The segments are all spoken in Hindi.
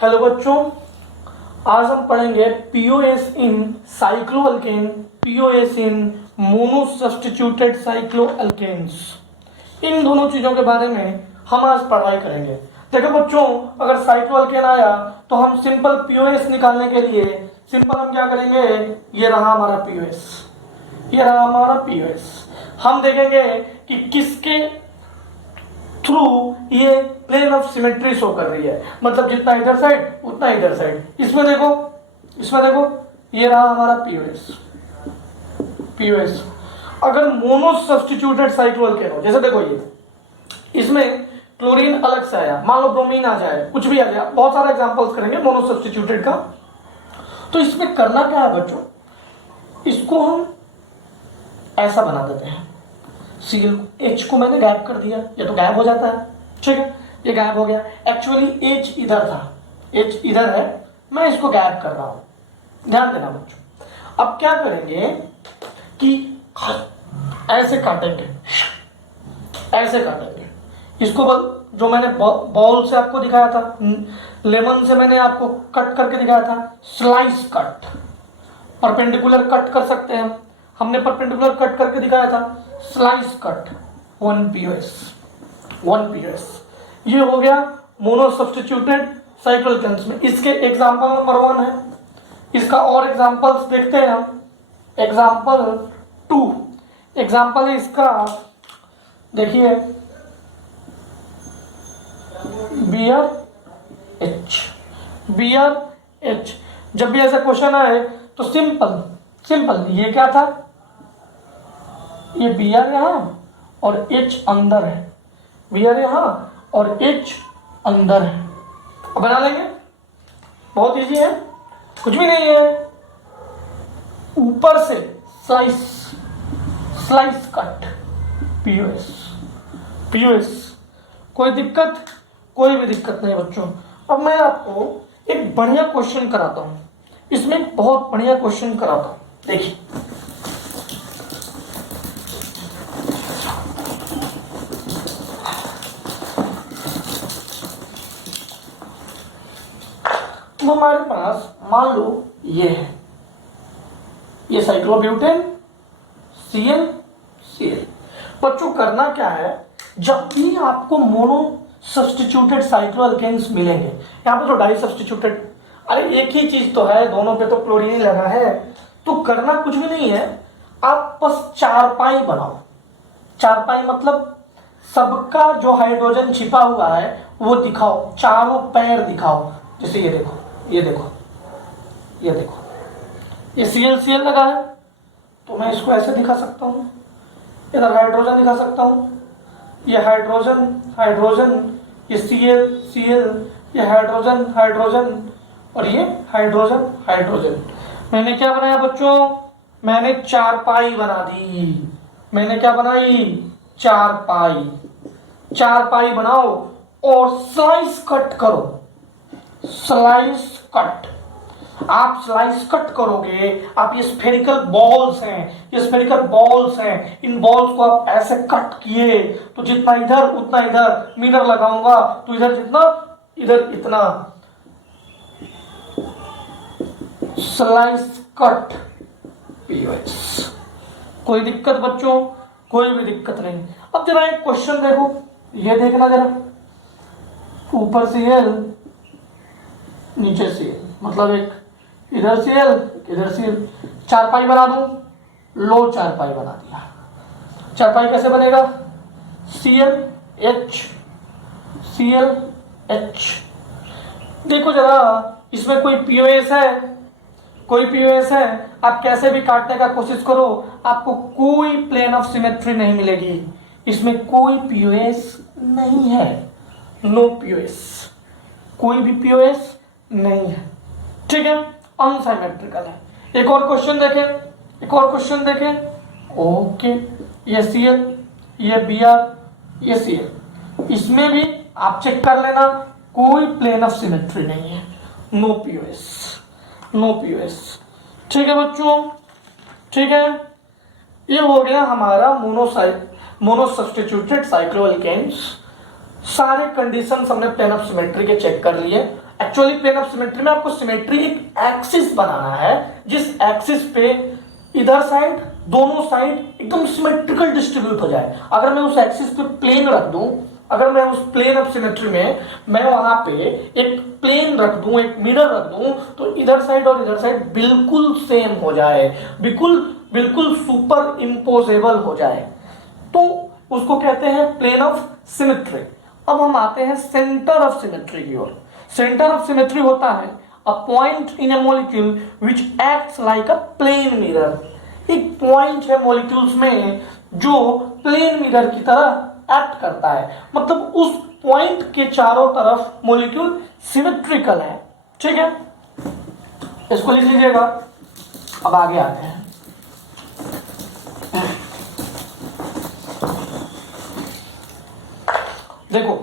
हेलो बच्चों, आज हम पढ़ेंगे पीओएस इन साइक्लोअल्केन, पीओएस इन मोनो सब्स्टिट्यूटेड साइक्लोअल्केन्स। इन दोनों चीज़ों के बारे में हम आज पढ़ाई करेंगे। देखो बच्चों, अगर साइक्लोअल्केन आया तो हम सिंपल पीओएस निकालने के लिए सिंपल हम क्या करेंगे, ये रहा हमारा पीओएस, ये रहा हमारा पीओएस। हम देखेंगे कि किसके थ्रू ये प्लेन ऑफ सिमेट्री शो कर रही है, मतलब जितना इधर साइड उतना इधर साइड। इसमें देखो, इसमें देखो, ये रहा हमारा पीओएस। पीओएस अगर मोनो सब्स्टिट्यूटेड साइक्लोअल्केन हो, जैसे देखो ये, इसमें क्लोरीन अलग से आया, मान लो ब्रोमीन आ जाए, कुछ भी आ जाए, बहुत सारे एग्जांपल्स करेंगे मोनो सब्स्टिट्यूटेड का। तो इसमें करना क्या है बच्चों, इसको हम ऐसा बना देते हैं। सीएल एच को मैंने गायब कर दिया, ये तो गायब हो जाता है, ठीक है, ये गायब हो गया। एक्चुअली एच इधर था, एच इधर है, मैं इसको गायब कर रहा हूं, ध्यान देना बच्चों। अब क्या करेंगे कि ऐसे काटेंगे, ऐसे काटेंगे इसको। जो मैंने बॉल से आपको दिखाया था, लेमन से मैंने आपको कट करके दिखाया था, स्लाइस कट, परपेंडिकुलर कट कर सकते हैं, हमने परपेंडिकुलर कट करके दिखाया था, स्लाइस कट। 1 पीओएस, 1 पीओएस, ये हो गया मोनो सब्स्टिट्यूटेड साइक्लोअल्केन्स में। इसके एग्जांपल नंबर 1 है, इसका और एग्जांपल्स देखते हैं हम। एग्जांपल 2, एग्जांपल है इसका, देखिए बीआर एच। जब भी ऐसा क्वेश्चन आए तो सिंपल सिंपल, ये क्या था, ये बी आर यहां और एच अंदर है, बी आर यहां और एच अंदर है। अब बना लेंगे, बहुत इजी है, कुछ भी नहीं है। ऊपर से slice, slice cut, POS, POS. कोई दिक्कत, कोई भी दिक्कत नहीं बच्चों। अब मैं आपको एक बढ़िया क्वेश्चन कराता हूं, इसमें बहुत बढ़िया क्वेश्चन कराता हूं, देखिए। तो हमारे पास मान लो ये है, ये साइक्लोब्यूटेन, Cl Cl। बच्चों करना क्या है, जब भी आपको मोनो सब्स्टिट्यूटेड साइक्लोअल्केन्स मिलेंगे, यहाँ पे तो डाई सब्स्टिट्यूटेड, अरे एक ही चीज तो है, दोनों पे तो क्लोरीन ही लगा है, तो करना कुछ भी नहीं है, आप बस चारपाई बनाओ। चारपाई मतलब सबका जो हाइड्रोजन छिपा हुआ है वो दिखाओ, चारों पैर दिखाओ। जैसे ये देखो, ये देखो, ये देखो, ये Cl लगा है, तो मैं इसको ऐसे दिखा सकता हूं, इधर हाइड्रोजन दिखा सकता हूं, ये हाइड्रोजन हाइड्रोजन, ये Cl, ये हाइड्रोजन हाइड्रोजन, और ये हाइड्रोजन हाइड्रोजन। मैंने क्या बनाया बच्चों, मैंने चारपाई बना दी। मैंने क्या बनाई, चारपाई। चारपाई बनाओ और स्लाइस कट करो, स्लाइस कट। आप स्लाइस कट करोगे, आप ये स्फेरिकल बॉल्स हैं, ये स्फेरिकल बॉल्स हैं, इन बॉल्स को आप ऐसे कट किए तो जितना इधर उतना इधर, मीटर लगाऊंगा तो इधर जितना इधर इतना, स्लाइस कट, पीओएस। कोई दिक्कत बच्चों, कोई भी दिक्कत नहीं। अब जरा एक क्वेश्चन देखो, ये देखना जरा, ऊपर Cl नीचे Cl, मतलब एक इधर Cl इधर Cl। चारपाई बना दूं, लो चारपाई बना दिया। चारपाई कैसे बनेगा, ClH, ClH। देखो जरा, इसमें कोई पीओएस है, कोई पीओएस है, आप कैसे भी काटने का कोशिश करो, आपको कोई प्लेन ऑफ सिमेट्री नहीं मिलेगी। इसमें कोई पीओएस नहीं है, नो पीओएस, कोई भी पीओएस नहीं है, ठीक है, अनसिमेट्रिकल है। एक और क्वेश्चन देखें, एक और क्वेश्चन देखें। ओके, ये Cl, ये Br, ये Cl, इसमें भी आप चेक कर लेना, कोई प्लेन ऑफ सिमेट्री नहीं है, नो पीओएस, नो पीओएस, ठीक है बच्चों, ठीक है। ये हो गया हमारा मोनो सब्स्टिट्यूटेड साइक्लोअल्केन्स। सारे कंडीशंस हमने प्लेन ऑफ सिमेट्री के चेक कर लिए। एक्चुअली प्लेन ऑफ सिमेट्री में आपको सिमेट्री एक एक्सिस बनाना है, जिस एक्सिस पे इधर साइड दोनों साइड एकदम सिमेट्रिकल डिस्ट्रीब्यूट हो जाए। अगर मैं उस एक्सिस पे प्लेन रख दूं, अगर मैं उस प्लेन ऑफ सिमेट्री में मैं वहां पे एक प्लेन रख दूं, एक मिरर रख दूं, तो इधर साइड और इधर साइड बिल्कुल सेम हो जाए, बिल्कुल बिल्कुल सुपर इम्पोजेबल हो जाए, तो उसको कहते हैं प्लेन ऑफ सिमेट्री। अब हम आते हैं सेंटर ऑफ सिमेट्री की ओर। सेंटर ऑफ सिमेट्री होता है a point in a molecule which acts like a plane mirror. एक पॉइंट है मॉलिक्यूल्स में जो प्लेन मिरर की तरह एक्ट करता है, मतलब उस पॉइंट के चारों तरफ मॉलिक्यूल सिमेट्रिकल है। ठीक है, इसको लिख लीजिएगा। अब आगे आते हैं। देखो,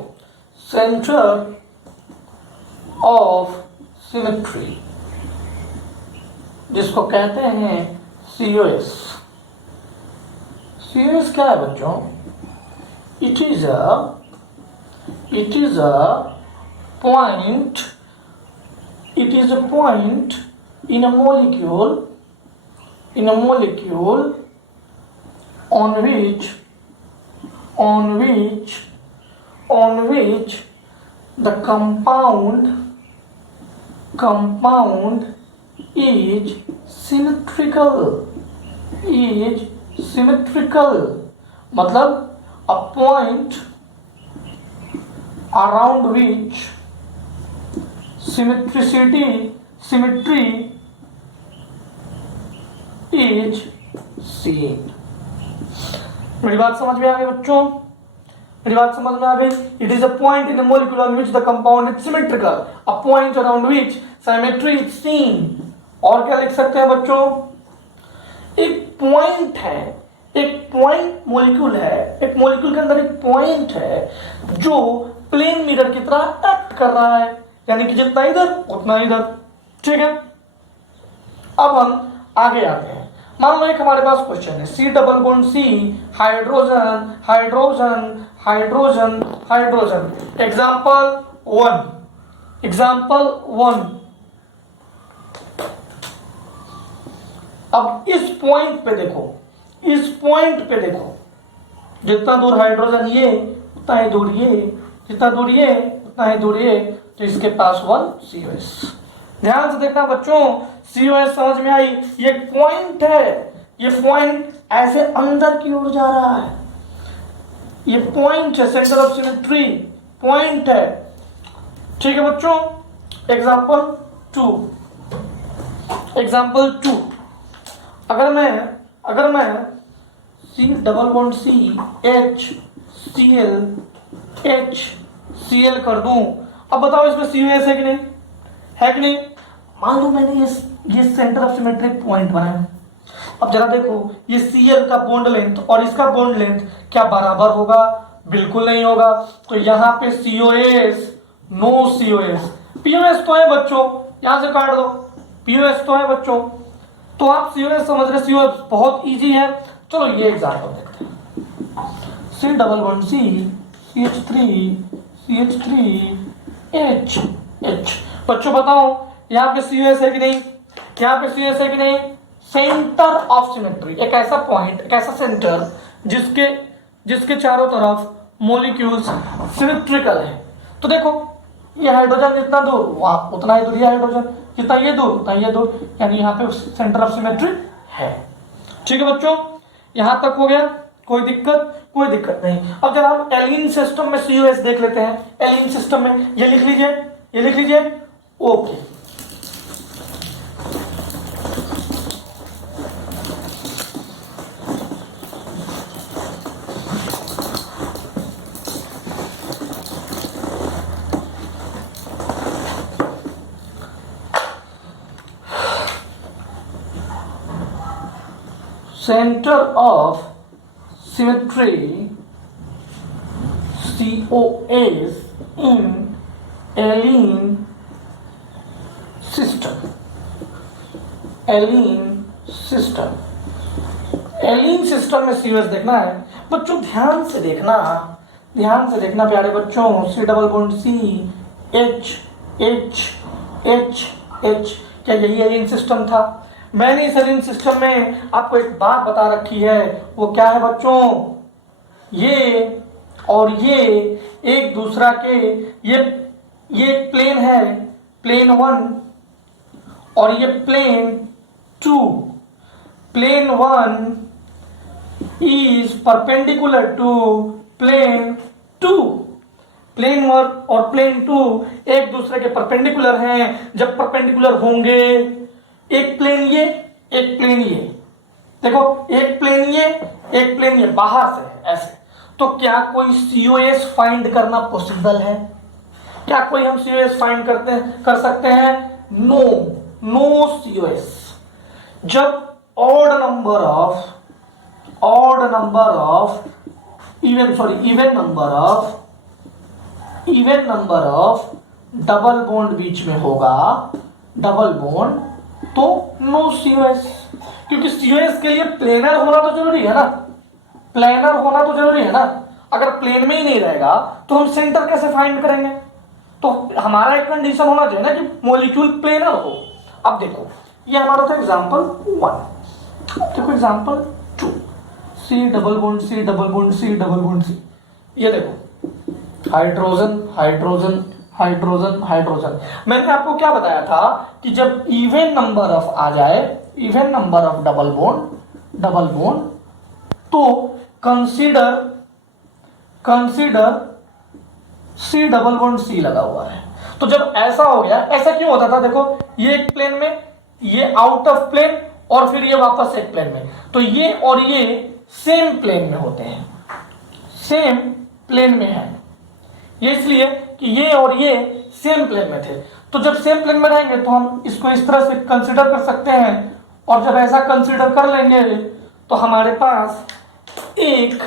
सेंटर ऑफ सिमेट्री जिसको कहते हैं COS। COS क्या है बच्चों? It is a point, it is a point in a molecule on which the compound is symmetrical, मतलब a point around which symmetry is seen। मेरी बात समझ में आ गई बच्चों? मेरी बात समझ में आ गई? It is a point in the molecule on which the compound is symmetrical, a point around which symmetry is seen. और क्या लिख सकते हैं बच्चों? एक पॉइंट है, एक पॉइंट मॉलिक्यूल है, एक मॉलिक्यूल के अंदर एक पॉइंट है जो प्लेन मिरर की तरह एक्ट कर रहा है, यानी कि जितना इधर उतना इधर। ठीक है, अब हम आगे आते हैं। मान लो एक हमारे पास क्वेश्चन है, C double bond C, hydrogen hydrogen hydrogen hydrogen. Example 1। अब इस पॉइंट पे देखो, जितना दूर हाइड्रोजन ये उतना ही दूर ये, जितना दूर ये उतना ही दूर ये, तो इसके पास 1 COS। ध्यान से देखना बच्चों, COS समझ में आई? ये पॉइंट है, ये पॉइंट ऐसे अंदर की ओर जा रहा है, ये पॉइंट है, सेंटर ऑफ सिमेट्री पॉइंट है। ठीक है बच्चों, एग्जाम्पल 2। अगर मैं C double bond C HCl कर दूं, अब बताओ इसमें COS है कि नहीं? है कि नहीं? मान लो मैंने ये सेंटर ऑफ सिमेट्री पॉइंट बनाया। अब जरा देखो, ये Cl का बॉन्ड लेंथ और इसका बॉन्ड लेंथ क्या बराबर होगा? बिल्कुल नहीं होगा। तो यहाँ पे COS, नो COS। POS तो है बच्चों, यहां से काट दो, POS तो है बच्चों। तो आप COS समझ रहे, COS बहुत इजी है। चलो ये एग्जाम्पल देखते हैं। C double bond C, CH3 H। बच्चों बताओ यहाँ पे COS है कि नहीं? यहाँ पे COS है कि नहीं? सेंटर ऑफ सिमेट्री, एक ऐसा पॉइंट, एक ऐसा सेंटर जिसके चारों तरफ मॉलिक्यूल्स सिमेट्रिकल है। तो देखो, ये हाइड्रोजन जितना दूर वहां उतना ही दूर, ये हाइड्रोजन जितना ये दूर उतना ये दूर, यानी यहाँ पे सेंटर ऑफ सिमेट्री है। ठीक है बच्चों, यहां तक हो गया? कोई दिक्कत नहीं। अब जरा हम एलीन सिस्टम में COS देख लेते हैं। एलीन सिस्टम में ये लिख लीजिए, okay. Centre of symmetry COS in allene system में COS देखना है बच्चों। ध्यान से देखना प्यारे बच्चों। C double bond C H H H, क्या यही एलियन सिस्टम था? मैंने इस एलियन सिस्टम में आपको एक बात बता रखी है, वो क्या है बच्चों? ये और ये एक दूसरा के, ये प्लेन है, प्लेन 1 और ये plane 2। Plane 1 is perpendicular to plane 2। Plane 1 और प्लेन 2 एक दूसरे के परपेंडिकुलर हैं। जब परपेंडिकुलर होंगे, एक प्लेन ये, एक प्लेन ये, देखो एक प्लेन ये, एक प्लेन ये बाहर से है ऐसे, तो क्या कोई COS फाइंड करना पॉसिबल है? क्या कोई हम COS फाइंड कर सकते हैं? No, no COS। जब odd number of even number of double bond बीच में होगा, डबल बॉन्ड, तो नो COS। क्योंकि COS के लिए प्लेनर होना तो जरूरी है ना, प्लेनर होना तो जरूरी है ना। अगर प्लेन में ही नहीं रहेगा तो हम सेंटर कैसे फाइंड करेंगे? तो हमारा एक कंडीशन होना चाहिए ना कि मॉलिक्यूल प्लेनर हो। अब देखो, ये हमारा था एग्जांपल 1। देखो example 2, C double bond C double bond C double bond C। ये देखो हाइड्रोजन हाइड्रोजन हाइड्रोजन हाइड्रोजन। मैंने आपको क्या बताया था कि जब इवन नंबर ऑफ आ जाए, even number of double bond, तो consider C double bond C लगा हुआ है। तो जब ऐसा हो गया, ऐसा क्यों होता था? देखो ये एक प्लेन में, ये आउट ऑफ प्लेन, और फिर ये वापस एक प्लेन में, तो ये और ये सेम प्लेन में होते हैं, सेम प्लेन में है। ये इसलिए कि ये और ये सेम प्लेन में थे। तो जब सेम प्लेन में रहेंगे तो हम इसको इस तरह से कंसीडर कर सकते हैं, और जब ऐसा कंसीडर कर लेंगे तो हमारे पास एक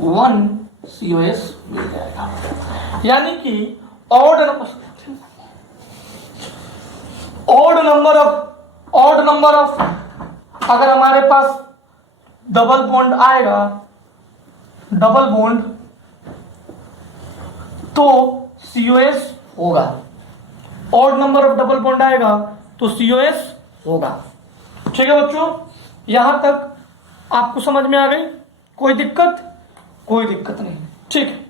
1 COS मिल जाएगा। यानी कि ऑड नंबर ऑफ अगर हमारे पास डबल बॉन्ड आएगा, डबल बॉन्ड, तो COS होगा। Odd number of double bond आएगा तो COS होगा। ठीक है बच्चों, यहां तक आपको समझ में आ गई? कोई दिक्कत? कोई दिक्कत नहीं। ठीक,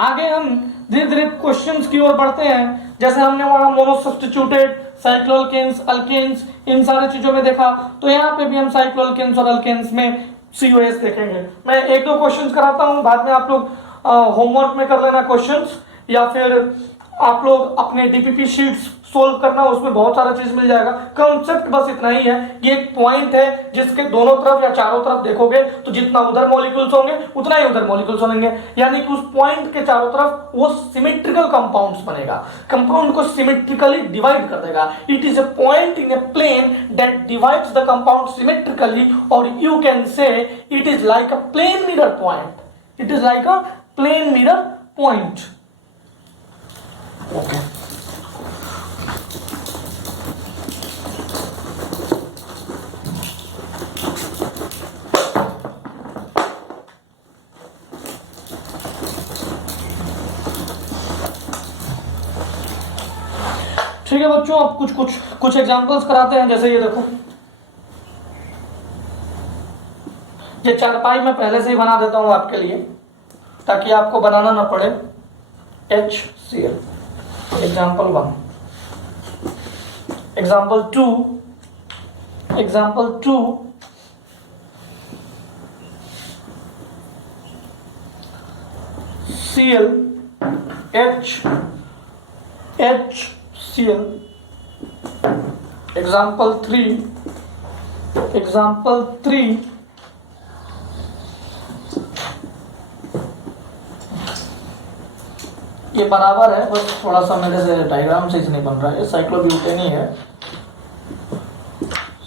आगे हम धीरे धीरे क्वेश्चंस की ओर बढ़ते हैं। जैसे हमने वहां मोनो सब्स्टिट्यूटेड, साइक्लोअल्केन्स, अल्केन्स, इन सारी चीजों में देखा, तो यहाँ पे भी हम साइक्लोअल्केन्स और अल्केन्स में COS देखेंगे। मैं एक दो क्वेश्चंस कराता हूँ, बाद में आप लोग होमवर्क में कर लेना क्वेश्चंस, या फिर आप लोग अपने DPP शीट्स सोल्व करना, उसमें बहुत सारा चीज मिल जाएगा। कंसेप्ट बस इतना ही है कि एक पॉइंट है जिसके दोनों तरफ या चारों तरफ देखोगे तो जितना उधर मॉलिक्यूल्स होंगे उतना ही उधर मॉलिक्यूल्स होंगे, यानी कि उस पॉइंट के चारों तरफ वो सिमेट्रिकल कंपाउंड्स बनेगा, कंपाउंड को सिमेट्रिकली डिवाइड कर देगा। It is a point in a plane that divides the compound symmetrically, और you can say it is like a plane mirror point, it is like a plane mirror point. Okay, ठीक है बच्चों, अब कुछ एग्जांपल्स कराते हैं। जैसे ये देखो, ये चारपाई मैं पहले से ही बना देता हूं आपके लिए ताकि आपको बनाना ना पड़े। HCl, example 1, example 2, Cl, HCl, example 3, ये बराबर है, बस थोड़ा सा मेरे से डायग्राम से नहीं बन रहा है, साइक्लोब्यूटेन ही है।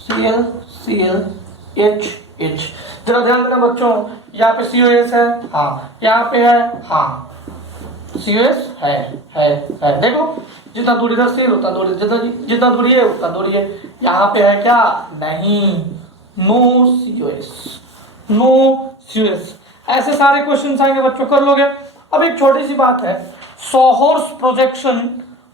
Cl, H। जरा ध्यान देना बच्चों, यहाँ पे COS है, हाँ, यहाँ पे है, हाँ, COS है। देखो जितना दूरी इधर से उतना दूरी, जितना दूरी है उतना दूरी है। यहाँ पे है क्या? नहीं, नो COS। ऐसे सारे क्वेश्चन आएंगे बच्चों, कर लोगे। अब एक छोटी सी बात है, सोहर्स प्रोजेक्शन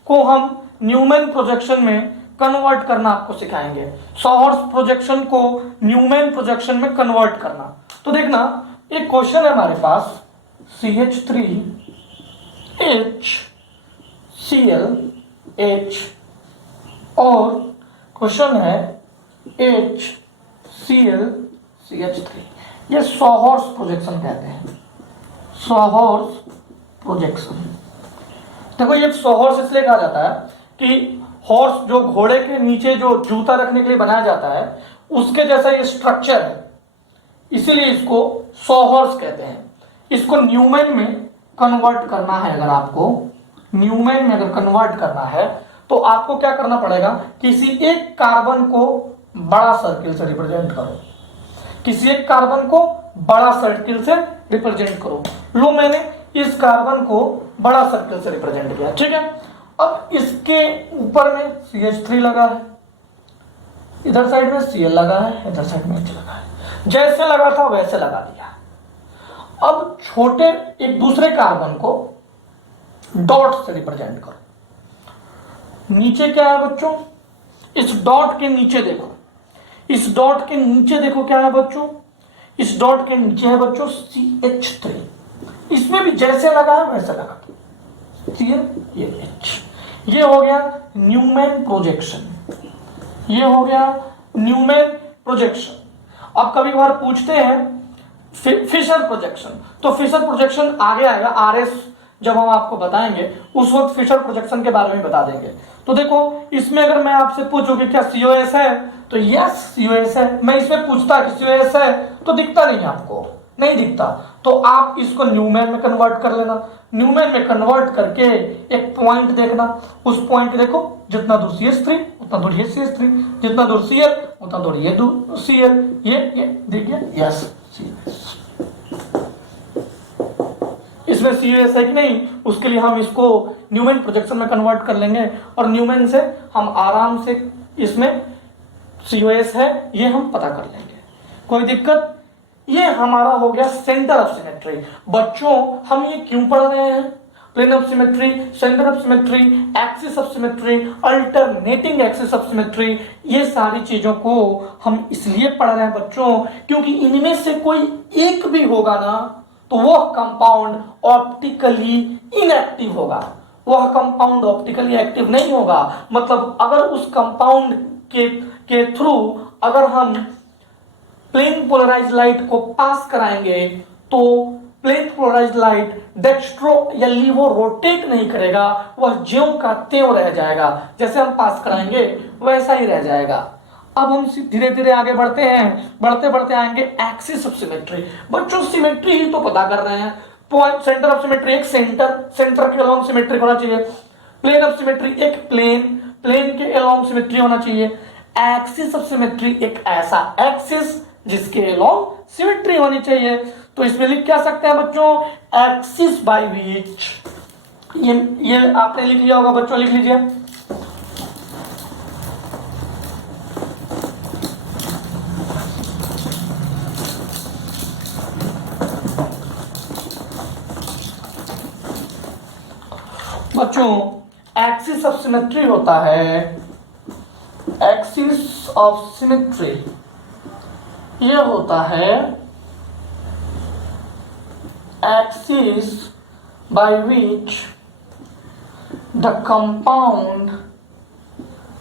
को हम न्यूमैन प्रोजेक्शन में कन्वर्ट करना आपको सिखाएंगे। सोहर्स प्रोजेक्शन को न्यूमैन प्रोजेक्शन में कन्वर्ट करना। तो देखना, एक क्वेश्चन है हमारे पास CH3HClH और क्वेश्चन है HClCH3। ये सोहर्स प्रोजेक्शन कहते हैं, सोहर्स प्रोजेक्शन। देखो ये सोहर्स इसलिए कहा जाता है कि हॉर्स जो घोड़े के नीचे जो जूता रखने के लिए बनाया जाता है उसके जैसा ये स्ट्रक्चर है, इसीलिए इसको सोहर्स कहते हैं। इसको न्यूमैन में कन्वर्ट करना है, अगर आपको न्यूमैन में अगर कन्वर्ट करना है तो आपको क्या करना पड़ेगा, किसी एक कार्बन को बड़ा सर्किल से रिप्रेजेंट करो, किसी एक कार्बन को बड़ा सर्किल से रिप्रेजेंट करो। लो मैंने इस कार्बन को बड़ा सर्किल से रिप्रेजेंट किया, ठीक है। अब इसके ऊपर में CH3 लगा है, इधर साइड में Cl लगा है, इधर साइड में H लगा है, जैसे लगा था वैसे लगा दिया। अब छोटे एक दूसरे कार्बन को डॉट से रिप्रेजेंट करो। नीचे क्या है बच्चों, इस डॉट के नीचे देखो, इस डॉट के नीचे देखो क्या है बच्चों, इस डॉट के नीचे है बच्चों CH3। इसमें भी जैसे लगा है वैसे लगा, Cl ये H। ये हो गया न्यूमैन प्रोजेक्शन, ये हो गया न्यूमैन प्रोजेक्शन। अब कभी बार पूछते हैं फिशर प्रोजेक्शन, तो फिशर प्रोजेक्शन आगे आएगा, RS जब हम आपको बताएंगे उस वक्त फिशर प्रोजेक्शन के बारे में बता देंगे। तो देखो इसमें अगर मैं आपसे पूछूं कि क्या COS है, तो यस COS है। मैं इसमें पूछता कि COS है तो दिखता नहीं, आपको नहीं दिखता, तो आप इसको न्यूमैन में कन्वर्ट कर लेना। न्यूमैन में कन्वर्ट करके एक पॉइंट देखना, उस पॉइंट देखो, जितना दूर CH3 उतना दूर ये CH3, जितना दूर Cl उतना दूर ये Cl, ये देखिए यस COS। इसमें COS है कि नहीं, उसके लिए हम इसको न्यूमैन प्रोजेक्शन में कन्वर्ट कर लेंगे और न्यूमैन से हम आराम से इसमें COS है ये हम पता कर लेंगे, कोई दिक्कत। ये हमारा हो गया सेंटर ऑफ सिमेट्री। बच्चों हम ये क्यों पढ़ रहे हैं, plane of symmetry, centre of symmetry, axis of symmetry, alternating axis of symmetry, ये सारी चीजों को हम इसलिए पढ़ रहे हैं बच्चों क्योंकि इनमें से कोई एक भी होगा ना तो वह कंपाउंड ऑप्टिकली इनएक्टिव होगा, वह कंपाउंड ऑप्टिकली एक्टिव नहीं होगा। मतलब अगर उस कंपाउंड के थ्रू अगर हम प्लेन पोलराइज्ड लाइट को पास कराएंगे तो प्लेन पोलराइज्ड लाइट डेक्स्ट्रो या लीवो रोटेट नहीं करेगा, वह ज्यों का त्यों रह जाएगा, जैसे हम पास कराएंगे वैसा ही रह जाएगा। अब हम धीरे धीरे आगे बढ़ते हैं, बढ़ते बढ़ते आएंगे एक्सिस ऑफ सिमेट्री। बच्चों सिमेट्री ही तो पता कर रहे हैं, पॉइंट सेंटर ऑफ सिमेट्री, एक सेंटर के अलोंग सिमेट्री होना चाहिए। प्लेन ऑफ सिमेट्री एक प्लेन के अलोंग सिमेट्री होना चाहिए। एक्सिस ऑफ सिमेट्री एक ऐसा एक्सिस जिसके अलोंग सिमेट्री होनी चाहिए। तो इसमें लिख क्या सकते हैं बच्चों, एक्सिस बाय विच, ये आपने लिख लिया होगा बच्चों, लिख लीजिए। बच्चों एक्सिस ऑफ सिमेट्री होता है, एक्सिस ऑफ सिमेट्री ये होता है axis by which the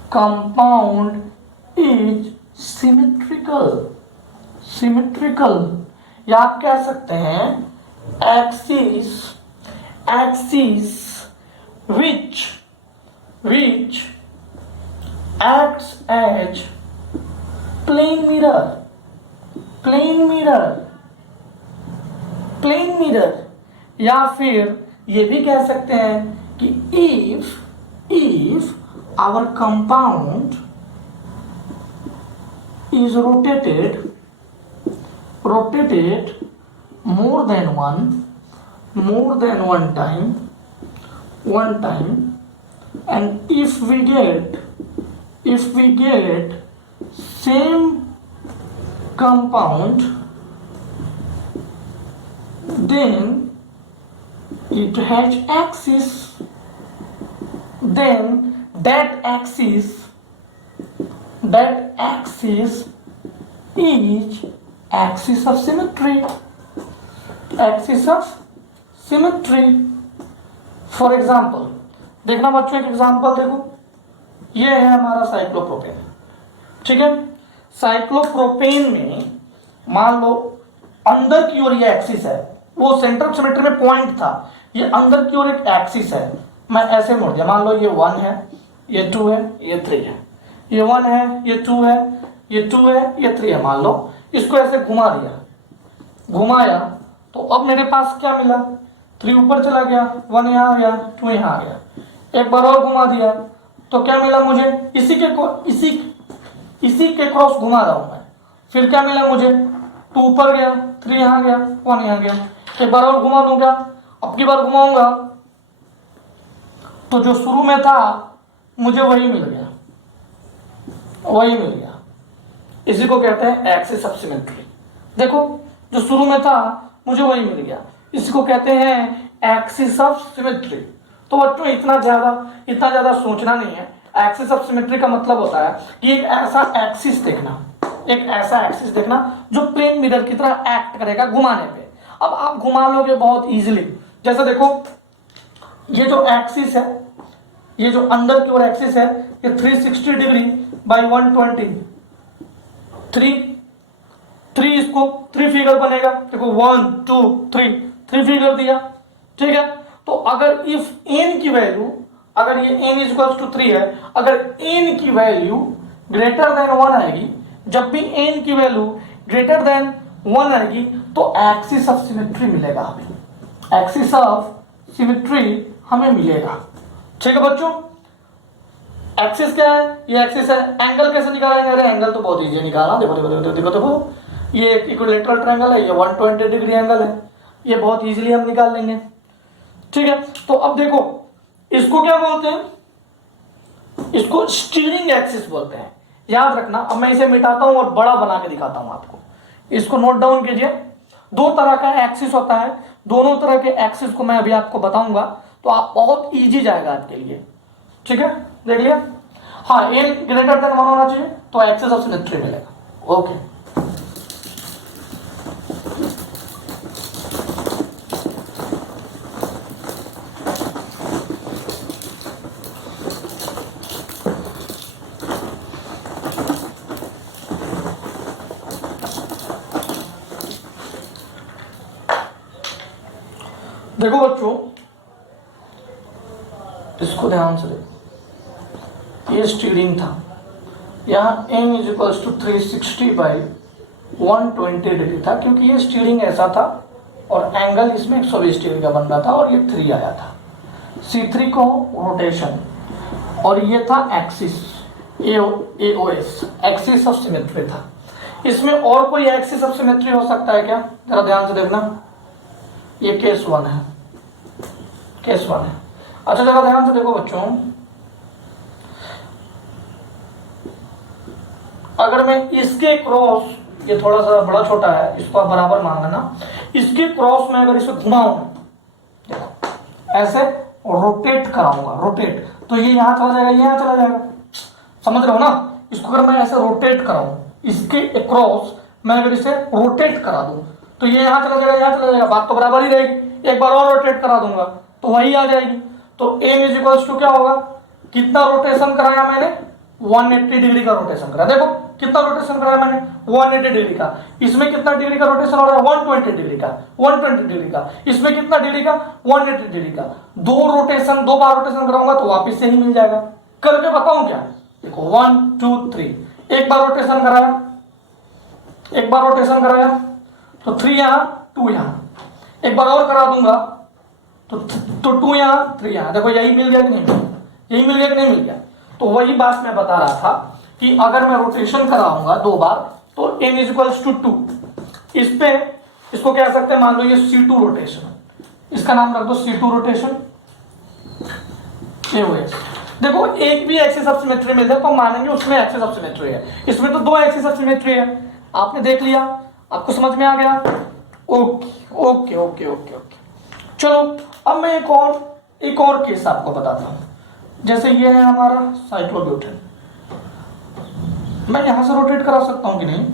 compound is symmetrical, या आप कह सकते हैं axis which acts as plane mirror, या फिर ये भी कह सकते हैं कि if our compound is rotated more than one time, and if we get same compound, then it has axis, then that axis is axis of symmetry. Axis of symmetry. For example देखना बच्चों, एक एग्जाम्पल देखो, ये है हमारा साइक्लोप्रोपेन, ठीक है। साइक्लोप्रोपेन में मान लो अंदर की ओर ये एक्सिस है, वो सेंटर ऑफ सिमेट्री में पॉइंट था, ये अंदर की ओर एक एक्सिस है, मैं ऐसे मोड़ दिया, मान लो ये 1 है, ये 2 है, ये 3 है, ये 1 है, ये 2 है, ये 2 है, ये 3 है, मान लो इसको ऐसे घुमा दिया, घुमाया तो अब मेरे पास क्या मिला, 3 ऊपर चला गया, 1 यहाँ आ गया, 2 यहाँ आ गया। एक बार और घुमा दिया तो क्या मिला मुझे, इसी के क्रॉस घुमा रहा हूं मैं, फिर क्या मिला मुझे, 2 ऊपर गया, 3 यहाँ गया, 1 यहाँ गया। एक बार और घुमा दूंगा, अब की बार घुमाऊंगा तो जो शुरू में था मुझे वही मिल गया, वही मिल गया। इसी को कहते हैं एक्सिस ऑफ सिमेट्री। देखो जो शुरू में था मुझे वही मिल गया, इसी को कहते हैं एक्सिस ऑफ सिमेट्री। तो बच्चों इतना ज्यादा सोचना नहीं है। एक्सिस ऑफ सिमेट्री का मतलब होता है कि एक ऐसा एक्सिस देखना, एक ऐसा एक्सिस देखना जो प्लेन मिरर की तरह एक्ट करेगा घुमाने पे। अब आप घुमा लोगे बहुत इजीली, जैसे देखो ये जो एक्सिस है, ये जो अंदर की ओर एक्सिस है, ये 360 डिग्री बाई 120, 3 इसको 3 फिगर बनेगा। देखो 1 2 3 फिगर दिया, ठीक है। तो अगर इफ n की वैल्यू, अगर ये n इक्वल्स टू 3 है, अगर n की वैल्यू ग्रेटर देन 1 आएगी, जब भी n की वैल्यू ग्रेटर देन 1 आएगी तो एक्सिस ऑफ सिमेट्री मिलेगा हमें, एक्सिस ऑफ सिमेट्री हमें मिलेगा, ठीक है बच्चों। एक्सिस क्या है, ये एक्सिस है। एंगल कैसे निकालेंगे, अरे एंगल तो बहुत इजी निकालना, देखो देखो देखो देखो देखो, ये इक्विलेटरल ट्रायंगल है, ये 120 डिग्री एंगल है, ये बहुत इजीली हम निकाल लेंगे, ठीक है। तो अब देखो इसको क्या बोलते हैं, इसको स्टीयरिंग एक्सिस बोलते हैं, याद रखना। अब मैं इसे मिटाता हूं और बड़ा बना के दिखाता हूं आपको, इसको नोट डाउन कीजिए। 2 तरह का एक्सिस होता है, दोनों तरह के एक्सिस को मैं अभी आपको बताऊंगा, तो आप बहुत इजी जाएगा आपके लिए, ठीक है। देख लिया, हाँ n ग्रेटर देन 1 होना चाहिए तो एक्सिस ऑफ सिमेट्री मिलेगा, ओके। देखो बच्चों इसको ध्यान से देखो, ये स्टीयरिंग था, यहाँ n equals to 360 by 120 degree था, क्योंकि ये स्टीयरिंग ऐसा था और एंगल इसमें 120 डिग्री का बन रहा था और ये 3 आया था। C3 को रोटेशन, और ये था axis AOS, axis of symmetry था। इसमें और कोई एक्सिस ऑफ सिमेट्री हो सकता है क्या, जरा ध्यान से देखना। ये केस 1 है, केस 1 है। अच्छा जरा ध्यान से देखो बच्चों, अगर मैं इसके क्रॉस, ये थोड़ा सा बड़ा छोटा है, इसको आप बराबर मान लेना, इसके क्रॉस में अगर इसे घुमाऊं, देखो ऐसे रोटेट कराऊंगा, रोटेट, तो ये यहां चला जाएगा, ये यहां चला जाएगा, समझ रहे हो ना। इसको अगर मैं ऐसे रोटेट कराऊं, इसके क्रॉस मैं अगर इसे रोटेट करा दूं तो ये यहां चला जाएगा, यहां चला जाएगा, बात तो बराबर ही रहेगी। एक बार और रोटेट करा दूंगा तो वही आ जाएगी। तो n इज इक्वल्स टू क्या होगा, कितना रोटेशन कराया मैंने, 180 डिग्री का रोटेशन करा। देखो कितना रोटेशन कराया मैंने, 180 डिग्री का। इसमें कितना डिग्री का रोटेशन हो रहा है, 120 डिग्री का, 120 डिग्री का। इसमें कितना डिग्री का, 180 डिग्री का। 2 बार रोटेशन कराऊंगा तो वापिस से ही मिल जाएगा। करके बताऊं क्या, देखो 1 2 3, एक बार रोटेशन कराया, एक बार रोटेशन कराया तो 3 यहां 2 यहां, एक बार और करा दूंगा तो 2 यहां 3 यहां। देखो यही मिल गया कि नहीं, यही मिल गया कि नहीं मिल गया। तो वही बात मैं बता रहा था कि अगर मैं रोटेशन कराऊंगा 2 बार तो n इक्वल्स टू 2। इस पे इसको कह सकते हैं, मान लो ये C2 रोटेशन, इसका नाम रख दो C2 रोटेशन AOS। देखो एक भी एक्सिस ऑफ सिमेट्री मिल जाए तो मानेंगे उसमें एक्सिस ऑफ सिमेट्री है। इसमें तो 2 एक्सिस ऑफ सिमेट्री है, आपने देख लिया, आपको समझ में आ गया। Okay okay okay okay okay, चलो अब मैं एक और केस आपको बताता हूँ। जैसे ये है हमारा साइक्लोब्यूटेन, मैं यहां से रोटेट करा सकता हूं कि नहीं,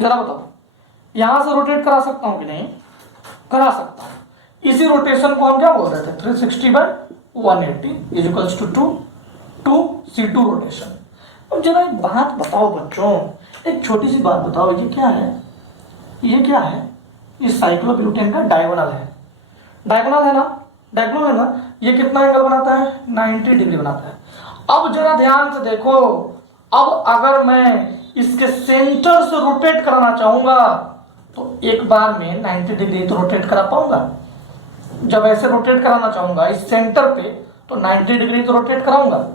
जरा बताओ, यहां से रोटेट करा सकता हूं कि नहीं? करा सकता हूं। इसी रोटेशन को हम क्या बोल रहे थे? 360/180 is equals to 2c2 rotation. अब जरा एक बात बताओ बच्चों, एक छोटी सी बात बताओ, ये क्या है? ये क्या है? इस साइक्लोब्यूटेन का डायगोनल है, डायगोनल है ना, डायगोनल है ना। ये कितना एंगल बनाता है? 90 डिग्री बनाता है। अब जरा ध्यान से देखो, अब अगर मैं इसके सेंटर से रोटेट कराना चाहूंगा तो एक बार में 90 डिग्री तो रोटेट करा पाऊंगा। जब ऐसे रोटेट कराना चाहूंगा इस सेंटर पे तो 90 डिग्री तो रोटेट कराऊंगा,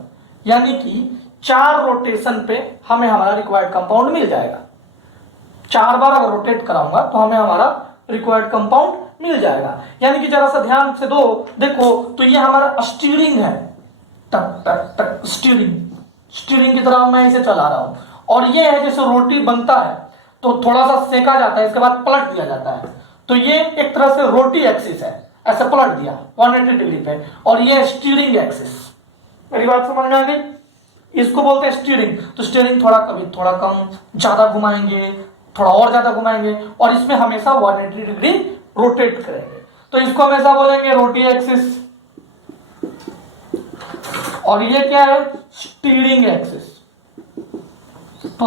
यानी कि 4 रोटेशन पे हमें हमारा रिक्वायर्ड कंपाउंड मिल जाएगा। 4 बार अगर रोटेट कराऊंगा तो हमें हमारा रिक्वायर्ड कंपाउंड मिल जाएगा। यानी कि जरा सा ध्यान से देखो तो ये हमारा स्टीयरिंग है, टक टक टक स्टीयरिंग की तरह मैं इसे चला रहा हूं। और ये है जैसे रोटी बनता है तो थोड़ा सा सेका जाता है, इसके बाद पलट दिया जाता है, तो ये एक तरह से रोटी एक्सिस है, ऐसे पलट दिया 180 डिग्री पे, और ये स्टीयरिंग एक्सिस। मेरी बात समझ में आ गई? इसको बोलते हैं स्टीयरिंग। तो स्टीयरिंग थोड़ा कभी थोड़ा कम, ज्यादा घुमाएंगे, थोड़ा और ज्यादा घुमाएंगे, और इसमें हमेशा 180 डिग्री रोटेट करेंगे, तो इसको हमेशा बोलेंगे रोटी एक्सिस। और ये क्या है? Steering axis. तो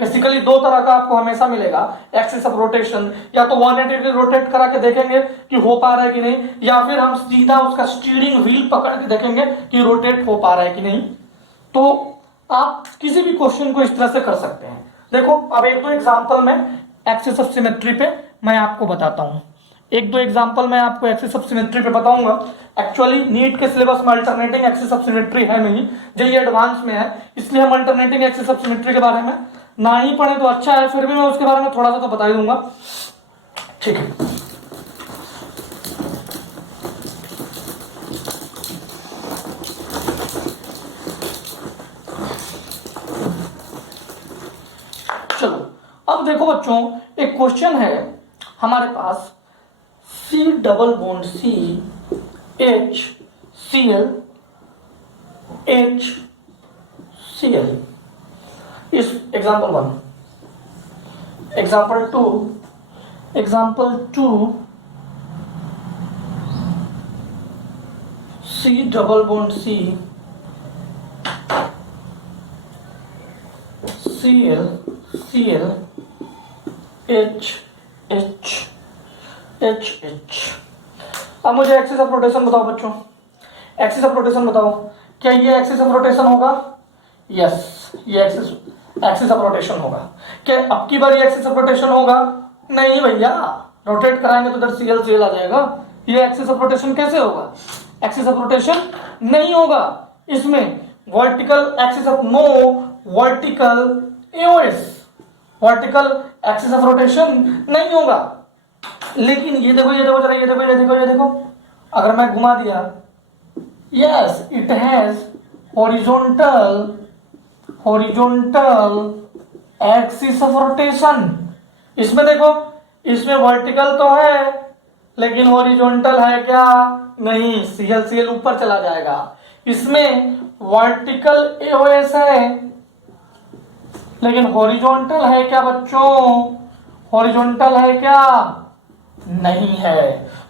बेसिकली दो तरह का आपको हमेशा मिलेगा एक्सिस ऑफ रोटेशन। या तो 180 डिग्री रोटेट करा के देखेंगे कि हो पा रहा है कि नहीं, या फिर हम सीधा उसका स्टीयरिंग व्हील पकड़ के देखेंगे कि रोटेट हो पा रहा है कि नहीं। तो आप किसी भी क्वेश्चन को इस तरह से कर सकते हैं। देखो अब एक दो एग्जांपल में एक्सिस ऑफ सिमेट्री पे मैं आपको बताता हूं, एक दो एग्जांपल मैं आपको एक्सिस ऑफ सिमेट्री पे बताऊंगा। एक्चुअली नीट के सिलेबस में अल्टरनेटिंग एक्सिस ऑफ सिमेट्री है नहीं, जेईई एडवांस में है, इसलिए हम अल्टरनेटिंग एक्सिस ऑफ सिमेट्री के बारे में ना ही पढ़े तो अच्छा है, फिर भी मैं उसके बारे में थोड़ा सा तो बता ही दूंगा, ठीक है। चलो अब देखो बच्चों, एक क्वेश्चन है हमारे पास, C double bond C H Cl H Cl। इस example 1, example 2 C double bond C Cl H अब मुझे एक्सिस ऑफ रोटेशन बताओ बच्चों, एक्सिस ऑफ रोटेशन बताओ, क्या ये एक्सिस ऑफ रोटेशन होगा? यस, ये एक्सिस ऑफ रोटेशन होगा। क्या अब की बार ये एक्सिस ऑफ रोटेशन होगा? नहीं भैया, रोटेट कराएंगे तो इधर CL आ जाएगा। ये एक्सिस ऑफ रोटेशन कैसे होगा? एक्सिस ऑफ रोटेशन नहीं होगा इसमें, vertical axis of no vertical AOS, vertical axis of rotation नहीं होगा। लेकिन ये देखो जरा, ये देखो, अगर मैं घुमा दिया, yes it has horizontal axis of rotation. इसमें देखो, इसमें वर्टिकल तो है लेकिन हॉरिजॉन्टल है क्या? नहीं, CL ऊपर चला जाएगा। इसमें वर्टिकल एओएस है लेकिन हॉरिजॉन्टल है क्या बच्चों? हॉरिजॉन्टल है क्या? नहीं है।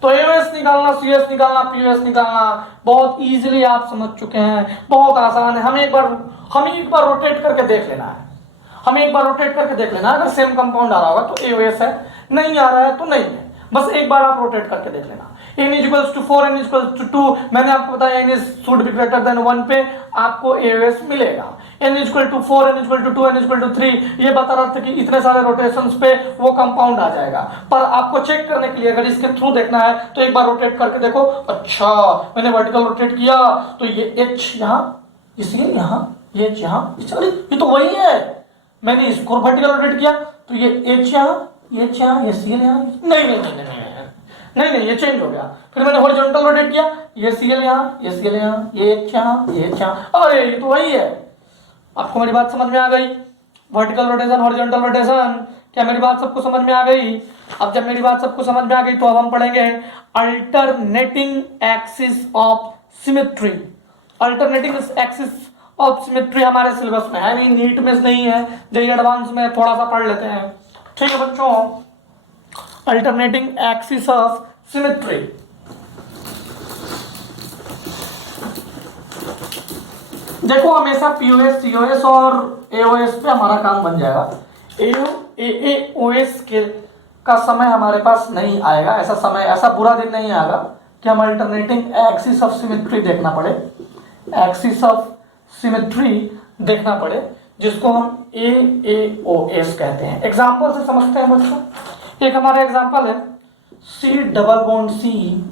तो एओएस निकालना, CS निकालना, POS निकालना बहुत इजीली आप समझ चुके हैं, बहुत आसान है। हमें एक बार रोटेट करके देख लेना है, अगर सेम कंपाउंड आ रहा होगा तो एओएस है, नहीं आ रहा है तो नहीं है, बस एक बार आप रोटेट करके देख लेना। n equals to 4, n equals to 2, मैंने आपको बताया n should be greater than 1 पे आपको एओएस मिलेगा। n equal to 4, n equal to 2, n equal to 3, ये बता रहा था कि इतने सारे रोटेशंस पे वो कंपाउंड आ जाएगा। पर आपको चेक करने के लिए अगर इसके थ्रू देखना है तो एक बार रोटेट करके देखो। अच्छा, मैंने वर्टिकल रोटेट किया तो ये H यहाँ, इसलिए यहाँ, ये H यहाँ, ये तो वही है। मैंने इसको वर्टिकल रोटेट किया तो ये H यहाँ, ये H यहाँ, ये Cl यहाँ, नहीं, ये चेंज हो गया। फिर मैंने हॉरिजॉन्टल रोटेट किया, ये Cl यहाँ, ये Cl यहाँ, ये H यहाँ, ये H यहाँ, अरे ये तो वही है। आपको मेरी बात समझ में आ गई? वर्टिकल रोटेशन, हॉरिजॉन्टल रोटेशन, क्या मेरी बात सबको समझ में आ गई? अब जब मेरी बात सबको समझ में आ गई तो अब हम पढ़ेंगे alternating axis of symmetry. Alternating axis of symmetry हमारे सिलेबस में है नहीं, नीट में नहीं है, जेईई एडवांस में थोड़ा सा पढ़ लेते हैं। ठीक है बच्चों, अल्टरनेटिंग एक्सिस ऑफ सिमेट्री। देखो हमेशा पीओएस, सीओएस और एओएस पे हमारा काम बन जाएगा। एओएस के का समय हमारे पास नहीं आएगा, ऐसा समय, ऐसा बुरा दिन नहीं आएगा कि हम अल्टरनेटिंग एक्सिस ऑफ सिमेट्री देखना पड़े, एक्सिस ऑफ सिमेट्री देखना पड़े, जिसको हम एओएस कहते हैं। एग्जांपल से समझते हैं बच्चों। एक हमारा एग्जांपल है C double bond C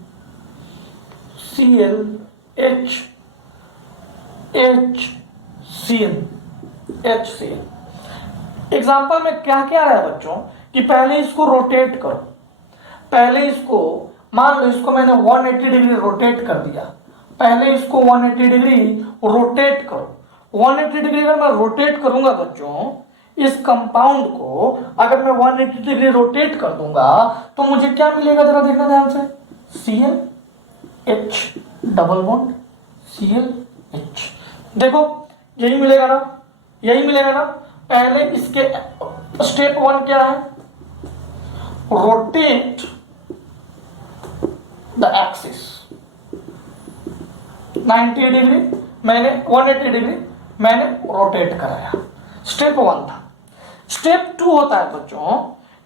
Cl H HCl HCl। Example में क्या क्या रहा है बच्चों कि पहले इसको रोटेट करो, पहले इसको मान लो, इसको मैंने 180 डिग्री रोटेट कर दिया, पहले इसको 180 डिग्री रोटेट करो। 180 डिग्री अगर मैं रोटेट करूंगा बच्चों, इस कंपाउंड को अगर मैं 180 डिग्री रोटेट कर दूंगा तो मुझे क्या मिलेगा, जरा देखना ध्यान से। ClH डबल बॉन्ड ClH, देखो यही मिलेगा ना, यही मिलेगा ना। पहले इसके स्टेप 1 क्या है, रोटेट द एक्सिस 90 डिग्री, मैंने 180 डिग्री मैंने रोटेट कराया, स्टेप 1 था। स्टेप 2 होता है बच्चों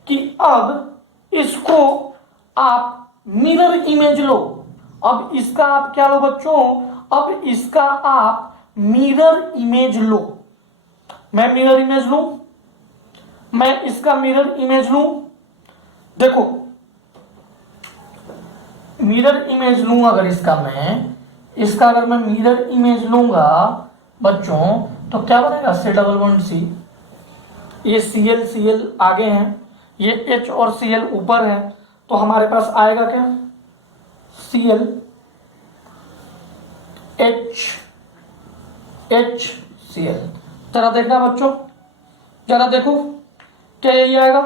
कि अब इसको आप मिरर इमेज लो। अब इसका आप क्या लो बच्चों, अब इसका आप मिरर इमेज लो। मैं मिरर इमेज लूं, मैं इसका मिरर इमेज लूं, देखो मिरर इमेज लूं अगर इसका, मैं इसका अगर मैं मिरर इमेज लूंगा बच्चों तो क्या बनेगा, C डबल बॉन्ड C, ये Cl Cl आगे हैं, ये H और Cl ऊपर है, तो हमारे पास आएगा क्या, Cl HCl। जरा देखना बच्चों, जरा देखो क्या यही आएगा,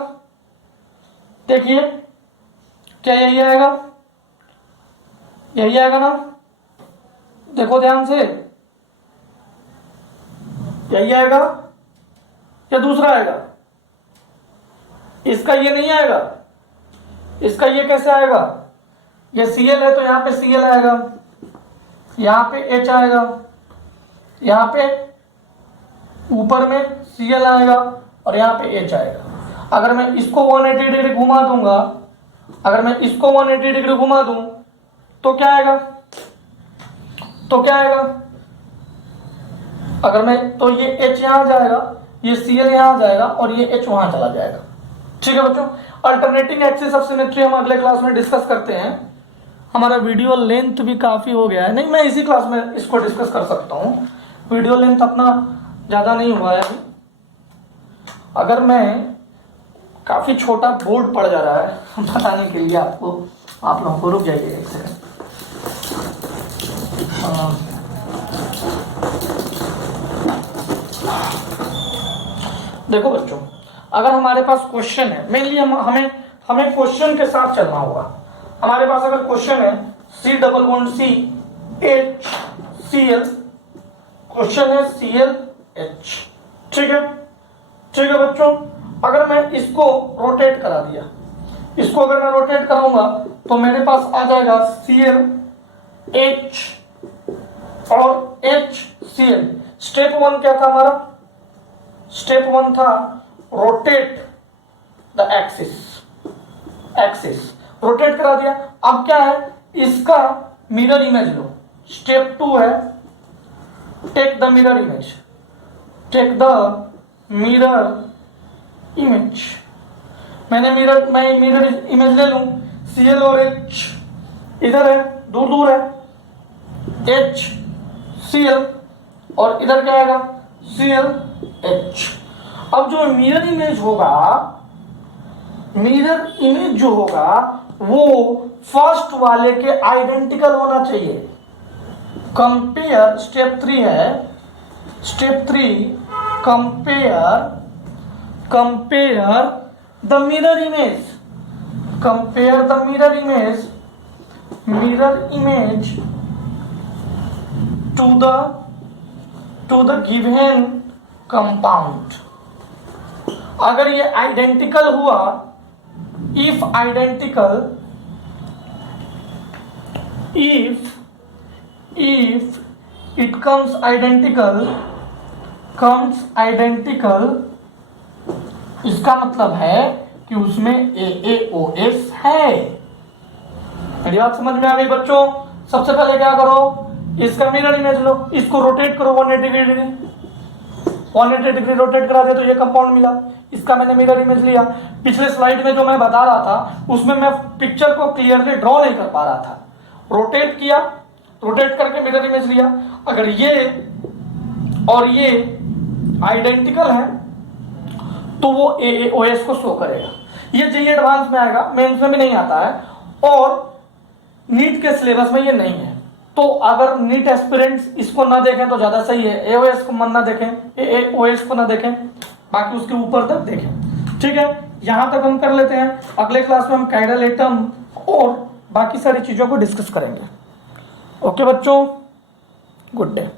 देखिए क्या यही आएगा, यही आएगा ना, देखो ध्यान से, यही आएगा या दूसरा आएगा, इसका ये नहीं आएगा, इसका ये कैसे आएगा, ये Cl है तो यहां पे Cl आएगा, यहां पे H आएगा, यहां पे ऊपर में Cl आएगा और यहां पे H आएगा। अगर मैं इसको 180 डिग्री घुमा दूंगा, अगर मैं इसको 180 डिग्री घुमा दूं तो क्या आएगा, तो क्या आएगा, अगर मैं, तो ये H यहां जाएगा, ये Cl यहां जाएगा और ये H वहां चला जाएगा। ठीक है बच्चों, अल्टरनेटिंग एक्सिस ऑफ सिमेट्री हम अगले क्लास में डिस्कस करते हैं। हमारा वीडियो लेंथ भी काफी हो गया है, नहीं मैं इसी क्लास में इसको डिस्कस कर सकता हूं, वीडियो लेंथ अपना ज्यादा नहीं हुआ है। अगर मैं, काफी छोटा बोर्ड पड़ जा रहा है बताने के लिए आपको, आप लोगों को, रुक जाइए एक सेकंड। देखो बच्चों, अगर हमारे पास क्वेश्चन है, मेनली हमें क्वेश्चन के साथ चलना होगा। हमारे पास अगर क्वेश्चन है C double bond C HCl, question है ClH, ठीक है बच्चों। अगर मैं इसको रोटेट करा दिया, इसको अगर मैं रोटेट कराऊंगा तो मेरे पास आ जाएगा ClH और HCl। स्टेप 1 क्या था हमारा, स्टेप 1 था रोटेट द एक्सिस, रोटेट करा दिया। अब क्या है, इसका मिरर इमेज लो। स्टेप 2 है take the mirror image, take the mirror image. मैं मिरर इमेज ले लूं, Cl और H इधर है, दूर दूर है, H Cl और इधर क्या आएगा, Cl H। अब जो मिरर इमेज होगा, मिरर इमेज जो होगा वो फर्स्ट वाले के आइडेंटिकल होना चाहिए। कंपेयर, स्टेप 3 है, step 3 compare the mirror image. Compare the mirror image to the given compound. अगर ये आइडेंटिकल हुआ, इफ it comes identical, इसका मतलब है कि उसमें AaOS है। मेरी बात समझ में आ गई बच्चों? सबसे पहले क्या करो, इसका मिरर इमेज लो, इसको रोटेट करो 180 डिग्री रोटेट करा दिया तो ये कंपाउंड मिला। इसका मैंने मिरर इमेज लिया। पिछले स्लाइड में जो मैं बता रहा था उसमें मैं पिक्चर को क्लियरली ड्रॉ नहीं कर पा रहा था, रोटेट किया, रोटेट करके मिरर इमेज लिया। अगर ये और ये आइडेंटिकल है तो वो AaOS को शो करेगा। ये जेईई एडवांस में आएगा, मेंस में भी नहीं आता है और नीट के सिलेबस में ये नहीं है। तो अगर नीट एस्पिरेंट्स इसको ना देखें तो ज्यादा सही है, AOS को मन ना देखें, AaOS को ना देखें, बाकी उसके ऊपर तक देखें। ठीक है, यहां तक हम कर लेते हैं। अगले क्लास में हम कायरल एटम और बाकी सारी चीजों को डिस्कस करेंगे। ओके बच्चों, गुड डे।